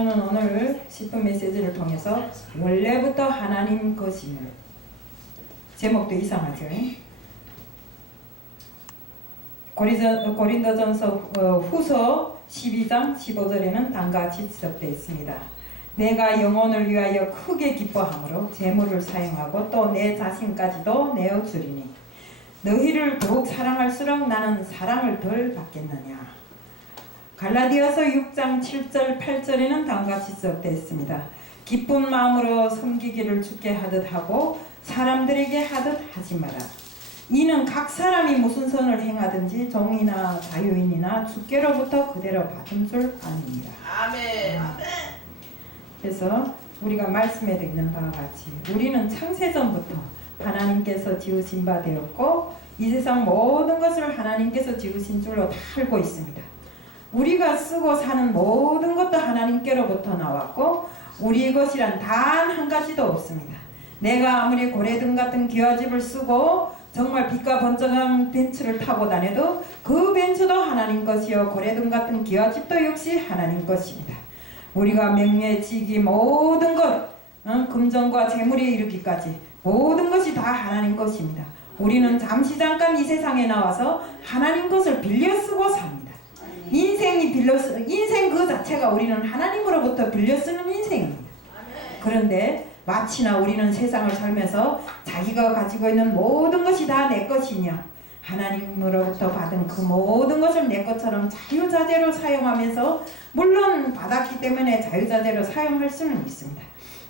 저는 오늘 10분 메시지를 통해서 원래부터 하나님 것임을, 제목도 이상하죠. 고린도전서 후서 12장 15절에는 다음같이 지적되어 있습니다. 내가 영혼을 위하여 크게 기뻐함으로 재물을 사용하고 또 내 자신까지도 내어주리니 너희를 더욱 사랑할수록 나는 사랑을 덜 받겠느냐. 갈라디아서 6장 7절 8절에는 다음같이 지적되어 있습니다. 기쁜 마음으로 섬기기를 주께 하듯 하고 사람들에게 하듯 하지 마라. 이는 각 사람이 무슨 선을 행하든지 종이나 자유인이나 주께로부터 그대로 받은 줄 아닙니다. 아멘. 그래서 우리가 말씀에도 있는 바와 같이 우리는 창세전부터 하나님께서 지으신 바 되었고 이 세상 모든 것을 하나님께서 지으신 줄로 다 알고 있습니다. 우리가 쓰고 사는 모든 것도 하나님께로부터 나왔고 우리 것이란 단 한 가지도 없습니다. 내가 아무리 고래등 같은 기와집을 쓰고 정말 빛과 번쩍한 벤츠를 타고 다녀도 그 벤츠도 하나님 것이요 고래등 같은 기와집도 역시 하나님 것입니다. 우리가 명예, 직위, 모든 것, 금전과 재물에 이르기까지 모든 것이 다 하나님 것입니다. 우리는 잠깐 이 세상에 나와서 하나님 것을 빌려 쓰고 삽니다. 인생 그 자체가 우리는 하나님으로부터 빌려 쓰는 인생입니다. 그런데 마치나 우리는 세상을 살면서 자기가 가지고 있는 모든 것이 다 내 것이며 하나님으로부터 받은 그 모든 것을 내 것처럼 자유자재로 사용하면서 물론 받았기 때문에 자유자재로 사용할 수는 있습니다.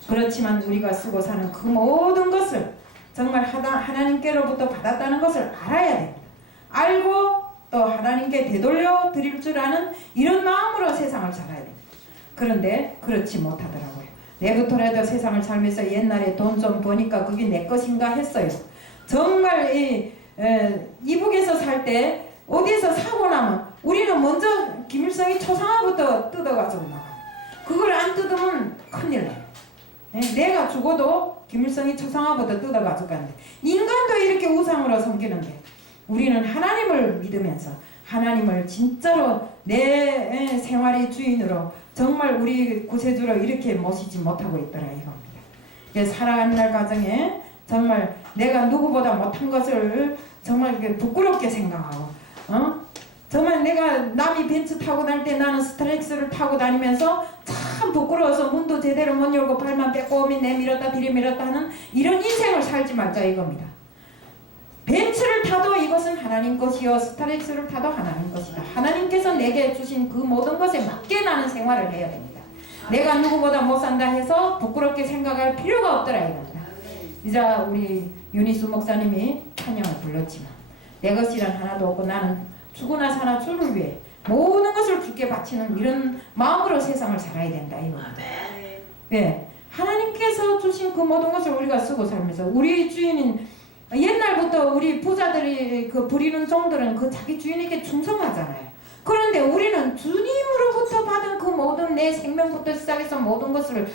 그렇지만 우리가 쓰고 사는 그 모든 것을 정말 하나님께로부터 받았다는 것을 알아야 됩니다. 알고 또 하나님께 되돌려 드릴 줄 아는 이런 마음으로 세상을 살아야 됩니다. 그런데 그렇지 못하더라고요. 내부터라도 세상을 살면서 옛날에 돈 좀 버니까 그게 내 것인가 했어요. 정말 이북에서 살 때 어디에서 사고 나면 우리는 먼저 김일성이 초상화부터 뜯어가지고 나가. 그걸 안 뜯으면 큰일 나요. 내가 죽어도 김일성이 초상화부터 뜯어가지고 가는데 인간도 이렇게 우상으로 섬기는데 우리는 하나님을 믿으면서 하나님을 진짜로 내 생활의 주인으로 정말 우리 구세주로 이렇게 모시지 못하고 있더라 이겁니다. 살아가는 날 과정에 정말 내가 누구보다 못한 것을 정말 부끄럽게 생각하고 정말 내가 남이 벤츠 타고 다닐 때 나는 스트렉스를 타고 다니면서 참 부끄러워서 문도 제대로 못 열고 발만 빼꼼히 내밀었다 들이밀었다 하는 이런 인생을 살지 말자 이겁니다. 벤츠를 타도 이것은 하나님 것이요 스타렉스를 타도 하나님 것이다. 하나님께서 내게 주신 그 모든 것에 맞게 나는 생활을 해야 됩니다. 내가 누구보다 못 산다 해서 부끄럽게 생각할 필요가 없더라 이겁니다. 이제 우리 윤희수 목사님이 찬양을 불렀지만 내 것이란 하나도 없고 나는 죽으나 사나 주를 위해 모든 것을 주께 바치는 이런 마음으로 세상을 살아야 된다 이겁니다. 왜? 하나님께서 주신 그 모든 것을 우리가 쓰고 살면서 우리 주인인 옛날부터 우리 부자들이 그 부리는 종들은 그 자기 주인에게 충성하잖아요. 그런데 우리는 주님으로부터 받은 그 모든 내 생명부터 시작해서 모든 것을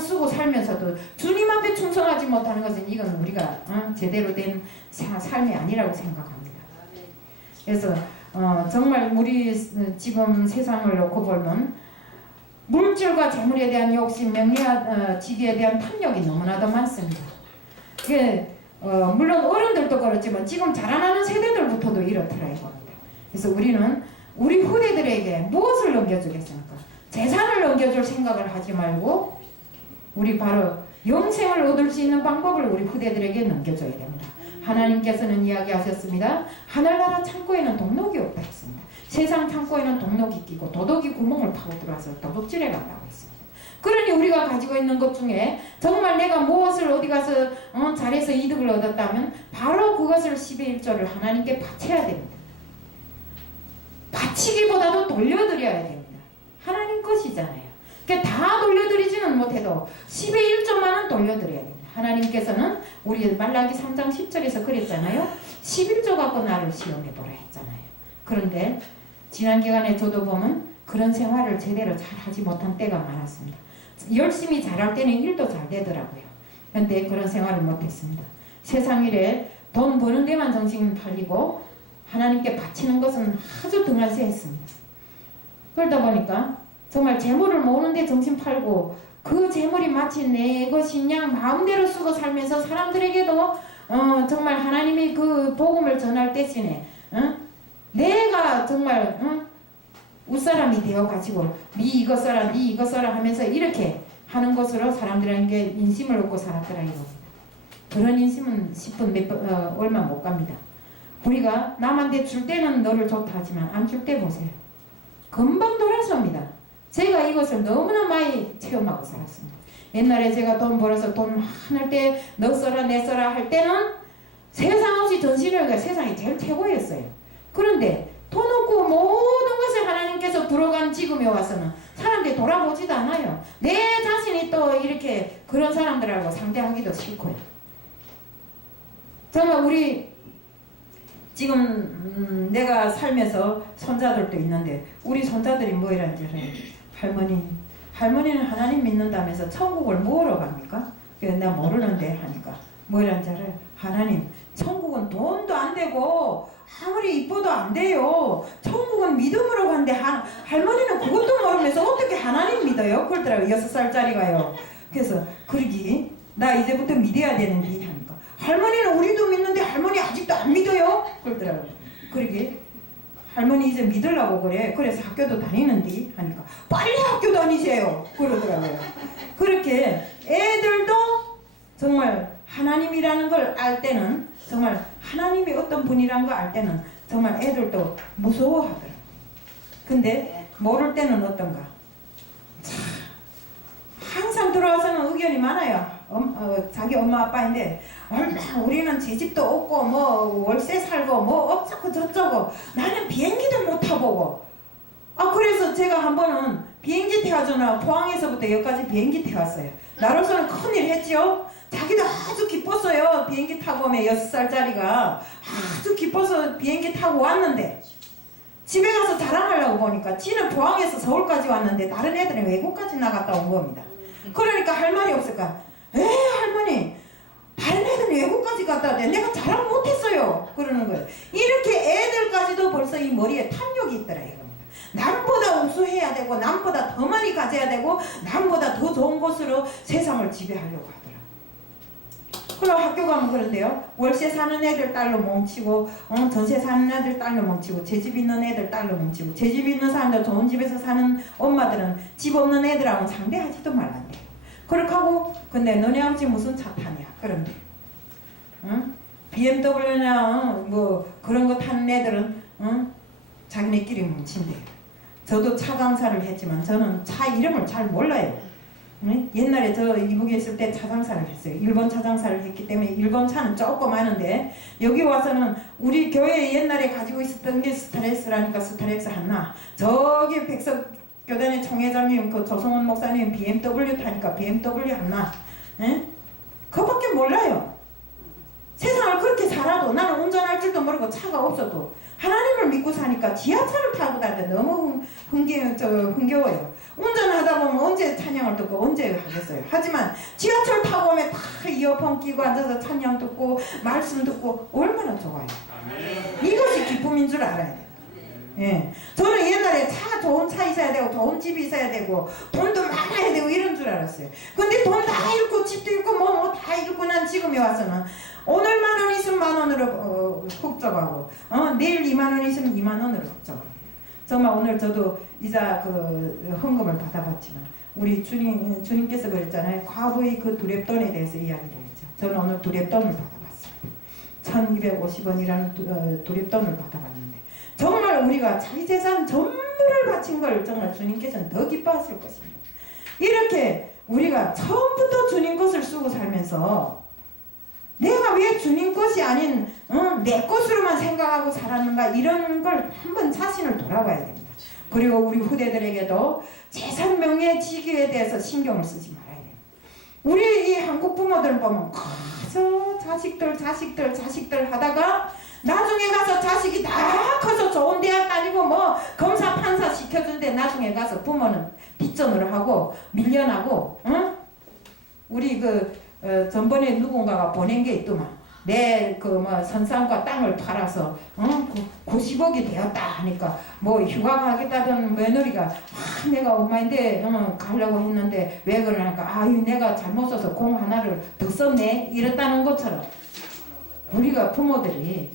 쓰고 살면서도 주님 앞에 충성하지 못하는 것은 이건 우리가 제대로 된 삶이 아니라고 생각합니다. 그래서 정말 우리 지금 세상을 놓고 보면 물질과 재물에 대한 욕심, 명예와 직위에 대한 탐욕이 너무나도 많습니다. 물론 어른들도 그렇지만 지금 자라나는 세대들부터도 이렇더라 이겁니다. 그래서 우리는 우리 후대들에게 무엇을 넘겨주겠습니까? 재산을 넘겨줄 생각을 하지 말고 우리 바로 영생을 얻을 수 있는 방법을 우리 후대들에게 넘겨줘야 됩니다. 하나님께서는 이야기하셨습니다. 하늘나라 창고에는 동록이 없다 했습니다. 세상 창고에는 동록이 끼고 도둑이 구멍을 파고 들어와서 도둑질해 간다고 했습니다. 그러니 우리가 가지고 있는 것 중에 정말 내가 무엇을 어디 가서 잘해서 이득을 얻었다면 바로 그것을 10의 1조를 하나님께 바쳐야 됩니다. 바치기보다도 돌려드려야 됩니다. 하나님 것이잖아요. 그러니까 다 돌려드리지는 못해도 10의 1조만은 돌려드려야 됩니다. 하나님께서는 우리 말라기 3장 10절에서 그랬잖아요. 11조 갖고 나를 시험해보라 했잖아요. 그런데 지난 기간에 저도 보면 그런 생활을 제대로 잘 하지 못한 때가 많았습니다. 열심히 잘할 때는 일도 잘 되더라고요. 그런데 그런 생활을 못했습니다. 세상 일에 돈 버는 데만 정신 팔리고 하나님께 바치는 것은 아주 등한시했습니다. 그러다 보니까 정말 재물을 모으는데 정신 팔고 그 재물이 마치 내 것인 양 마음대로 쓰고 살면서 사람들에게도 정말 하나님이 그 복음을 전할 대신에 내가 정말 웃사람이 되어가지고 니 이거 써라 니 이거 써라 하면서 이렇게 하는 것으로 사람들에게 인심을 얻고 살았더라 이겁니다. 그런 인심은 10분 얼마 못 갑니다. 우리가 남한테 줄 때는 너를 좋다 하지만 안 줄 때 보세요. 금방 돌아섭니다. 제가 이것을 너무나 많이 체험하고 살았습니다. 옛날에 제가 돈 벌어서 돈 많을 때 너 써라 내 써라 할 때는 세상 없이 전신여기가 세상이 제일 최고였어요. 그런데 돈 없고 모든 것을 하나님께서 들어간 지금에 와서는 사람들이 돌아보지도 않아요. 내 자신이 또 이렇게 그런 사람들하고 상대하기도 싫고요. 정말 우리 지금 내가 살면서 손자들도 있는데 우리 손자들이 뭐이란지 알아요. 할머니는 하나님 믿는다면서 천국을 뭐로 갑니까? 내가 모르는데 하니까 뭐이란지 알아요. 하나님 천국은 돈도 안 되고 아무리 이뻐도 안 돼요. 천국은 믿음으로 간대. 할머니는 그것도 모르면서 어떻게 하나님 믿어요? 그러더라고요. 6살짜리가요. 그래서 그러기 나 이제부터 믿어야 되는데 하니까 할머니는 우리도 믿는데 할머니 아직도 안 믿어요? 그러더라고요. 그러게 할머니 이제 믿으려고 그래. 그래서 학교도 다니는데 하니까 빨리 학교 다니세요. 그러더라고요. 그렇게 애들도 정말 하나님이라는 걸 알 때는 정말 하나님이 어떤 분이라는 걸 알 때는 정말 애들도 무서워하더라고요. 근데 모를 때는 어떤가? 참, 항상 들어와서는 의견이 많아요. 자기 엄마 아빠인데 얼마 우리는 지집도 없고 뭐 월세 살고 뭐 어쩌고 저쩌고 나는 비행기도 못 타보고 그래서 제가 한 번은 비행기 태워주나 포항에서부터 여기까지 비행기 태웠어요. 나로서는 큰일 했죠. 자기도 아주 기뻤어요. 비행기 타고 오면 6살짜리가 아주 기뻐서 비행기 타고 왔는데 집에 가서 자랑하려고 보니까 지는 포항에서 서울까지 왔는데 다른 애들은 외국까지 나갔다 온 겁니다. 그러니까 할 말이 없을까? 할머니 다른 애들은 외국까지 갔다 왔는데 내가 자랑 못했어요. 그러는 거예요. 이렇게 애들까지도 벌써 이 머리에 탐욕이 있더라 이겁니다. 남보다 우수해야 되고 남보다 더 많이 가져야 되고 남보다 더 좋은 곳으로 세상을 지배하려고 하더라. 그럼 학교 가면 그런데요. 월세 사는 애들 딸로 뭉치고 전세 사는 애들 딸로 뭉치고 제 집 있는 애들 딸로 뭉치고 제 집 있는 사람들 좋은 집에서 사는 엄마들은 집 없는 애들하고 상대하지도 말란대. 그렇게 하고 근데 너네 아버지 무슨 차 타냐 그런데 BMW나 뭐 그런 거 타는 애들은 자기네끼리 뭉친대. 저도 차 장사를 했지만 저는 차 이름을 잘 몰라요. 옛날에 저 이북에 있을 때 차 장사를 했어요. 일본 차 장사를 했기 때문에 일본 차는 조금 많은데 여기 와서는 우리 교회 옛날에 가지고 있었던 게 스타렉스라니까 스타렉스 하나 저기 백석교단의 총회장님 그 조성원 목사님 BMW 타니까 BMW 하나 그거밖에 몰라요. 세상을 그렇게 살아도 나는 운전할 줄도 모르고 차가 없어도 하나님을 믿고 사니까 지하철을 타고 다니는데 너무 흥겨워요. 운전하다 보면 언제 찬양을 듣고 언제 하겠어요. 하지만 지하철 타고 오면 다 이어폰 끼고 앉아서 찬양 듣고 말씀 듣고 얼마나 좋아요. 이것이 기쁨인 줄 알아야 돼요. 예. 저는 옛날에 좋은 차 있어야 되고 좋은 집이 있어야 되고 돈도 많아야 되고 이런 줄 알았어요. 근데 돈 다 잃고 집도 잃고 뭐 다 잃고 난 지금에 와서는 오늘 10,000원 있으면 10,000원으로 흑적하고 내일 20,000원 있으면 20,000원으로 흑적하고 정말 오늘 저도 이자 그 헌금을 받아봤지만 우리 주님께서 그랬잖아요. 과거의 그 두렵돈에 대해서 이야기를 했죠. 저는 오늘 두렵돈을 받아봤어요. 1,250원이라는 두렵돈을 받아봤는데 정말 우리가 자기 재산 전부를 바친 걸 정말 주님께서는 더 기뻐하실 것입니다. 이렇게 우리가 처음부터 주님 것을 쓰고 살면서 내가 왜 주님 것이 아닌 내 것으로만 생각하고 살았는가 이런 걸 한번 자신을 돌아봐야 됩니다. 그리고 우리 후대들에게도 재산 명예 직위에 대해서 신경을 쓰지 말아야 돼요. 우리 이 한국 부모들 보면 커서 자식들 하다가 나중에 가서 자식이 다 커서 좋은 대학 다니고 뭐 검사 판사 시켜준데 나중에 가서 부모는 뒷전으로 하고 밀려나고 우리 전번에 누군가가 보낸 게 있더만 내 그 뭐 선산과 땅을 팔아서 90억이 되었다 하니까 뭐 휴가 가겠다던 며느리가 내가 엄마인데 가려고 했는데 왜 그러니까 아유 내가 잘못 써서 공 하나를 더 썼네 이랬다는 것처럼 우리가 부모들이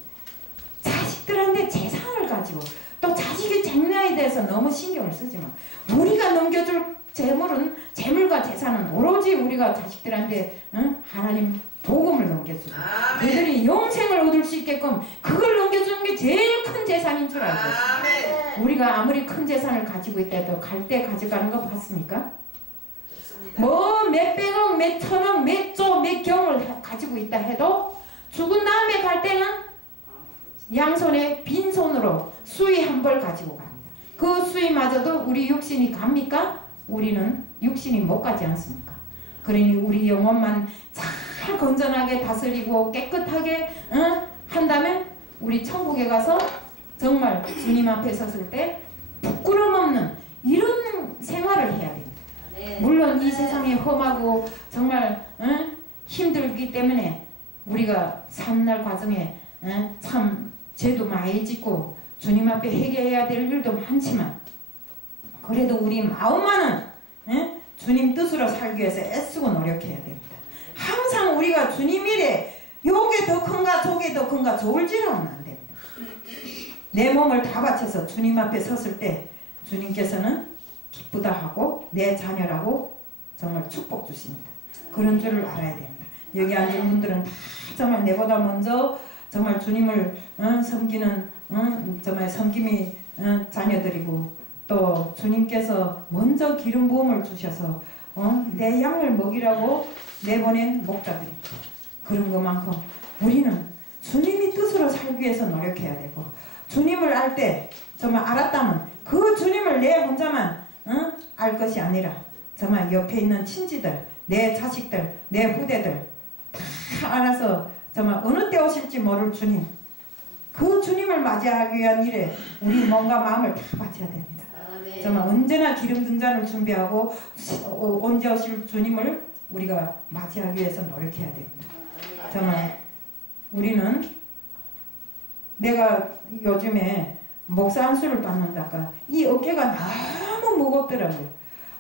자식들한테 재산을 가지고 또 자식의 장래에 대해서 너무 신경을 쓰지만 우리가 넘겨줄 재물과 재산은 오로지 우리가 자식들한테 하나님 복음을 넘겨주고 그들이 영생을 얻을 수 있게끔 그걸 넘겨주는 게 제일 큰 재산인 줄 알고 우리가 아무리 큰 재산을 가지고 있다 해도 갈 때 가져가는 거 봤습니까? 뭐 몇백억, 몇 천억, 몇 조, 몇 경을 가지고 있다 해도 죽은 다음에 갈 때는 양손에 빈손으로 수의 한 벌 가지고 갑니다. 그 수의마저도 우리 육신이 갑니까? 우리는 육신이 못 가지 않습니까? 그러니 우리 영혼만 잘 건전하게 다스리고 깨끗하게 한다면 우리 천국에 가서 정말 주님 앞에 섰을 때 부끄럼 없는 이런 생활을 해야 됩니다. 물론 이 세상이 험하고 정말 힘들기 때문에 우리가 산날 과정에 참 죄도 많이 짓고 주님 앞에 회개해야 될 일도 많지만 그래도 우리 마음만은 주님 뜻으로 살기 위해서 애쓰고 노력해야 됩니다. 항상 우리가 주님 일에 요게 더 큰가 저게 더 큰가 저울질하면 안 됩니다. 내 몸을 다 바쳐서 주님 앞에 섰을 때 주님께서는 기쁘다 하고 내 자녀라고 정말 축복 주십니다. 그런 줄을 알아야 됩니다. 여기 앉은 분들은 다 정말 내보다 먼저 정말 주님을 섬기는 정말 섬김이 자녀들이고 또 주님께서 먼저 기름 부음을 주셔서 내 양을 먹이라고 내보낸 목자들입니다. 그런 것만큼 우리는 주님이 뜻으로 살기 위해서 노력해야 되고 주님을 알 때 정말 알았다면 그 주님을 내 혼자만 알 것이 아니라 정말 옆에 있는 친지들, 내 자식들, 내 후대들 다 알아서 정말 어느 때 오실지 모를 주님 그 주님을 맞이하기 위한 일에 우리 몸과 마음을 다 바쳐야 됩니다. 정말 언제나 기름 등잔을 준비하고 언제 오실 주님을 우리가 맞이하기 위해서 노력해야 됩니다. 정말 우리는 내가 요즘에 목사 안수를 받는다가 이 어깨가 너무 무겁더라고요.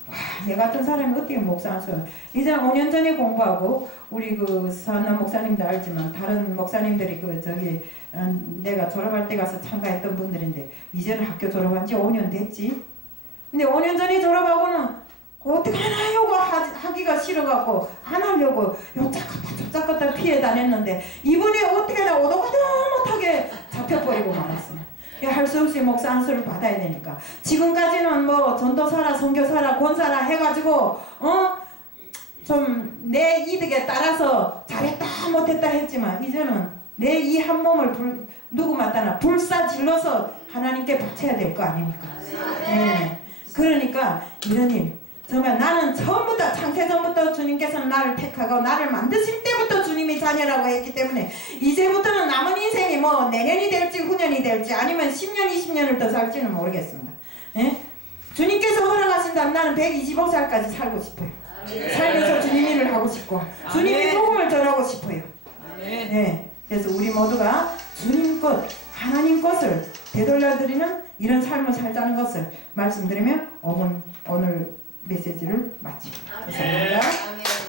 와, 내 같은 사람이 어떻게 목사 안수를 이제 5년 전에 공부하고 우리 그 서한남 목사님도 알지만 다른 목사님들이 내가 졸업할 때 가서 참가했던 분들인데 이제는 학교 졸업한 지 5년 됐지. 근데 5년 전에 졸업하고는 어떡하나 요거 하기가 싫어갖고 안 하려고 요 짝짝짝짝 피해 다녔는데 이번에 어떻게나 오도가도 못하게 잡혀버리고 말았어요. 할 수 없이 목사 안수를 받아야 되니까 지금까지는 뭐 전도사라 선교사라 권사라 해가지고 좀 내 이득에 따라서 잘했다 못했다 했지만 이제는 내 이 한 몸을 누구 마다나 불사질러서 하나님께 바쳐야 될 거 아닙니까? 네. 그러니까 이러님 정말 나는 처음부터 창세전부터 주님께서는 나를 택하고 나를 만드실 때부터 주님이 자녀라고 했기 때문에 이제부터는 남은 인생이 뭐 내년이 될지 후년이 될지 아니면 10년 20년을 더 살지는 모르겠습니다. 예? 주님께서 허락하신다면 나는 125살까지 살고 싶어요. 살면서 주님 일을 하고 싶고 주님의 복음을 전하고 싶어요. 예. 그래서 우리 모두가 주님 것 하나님 것을 되돌려드리는 이런 삶을 살자는 것을 말씀드리며 오늘 메시지를 마치겠습니다.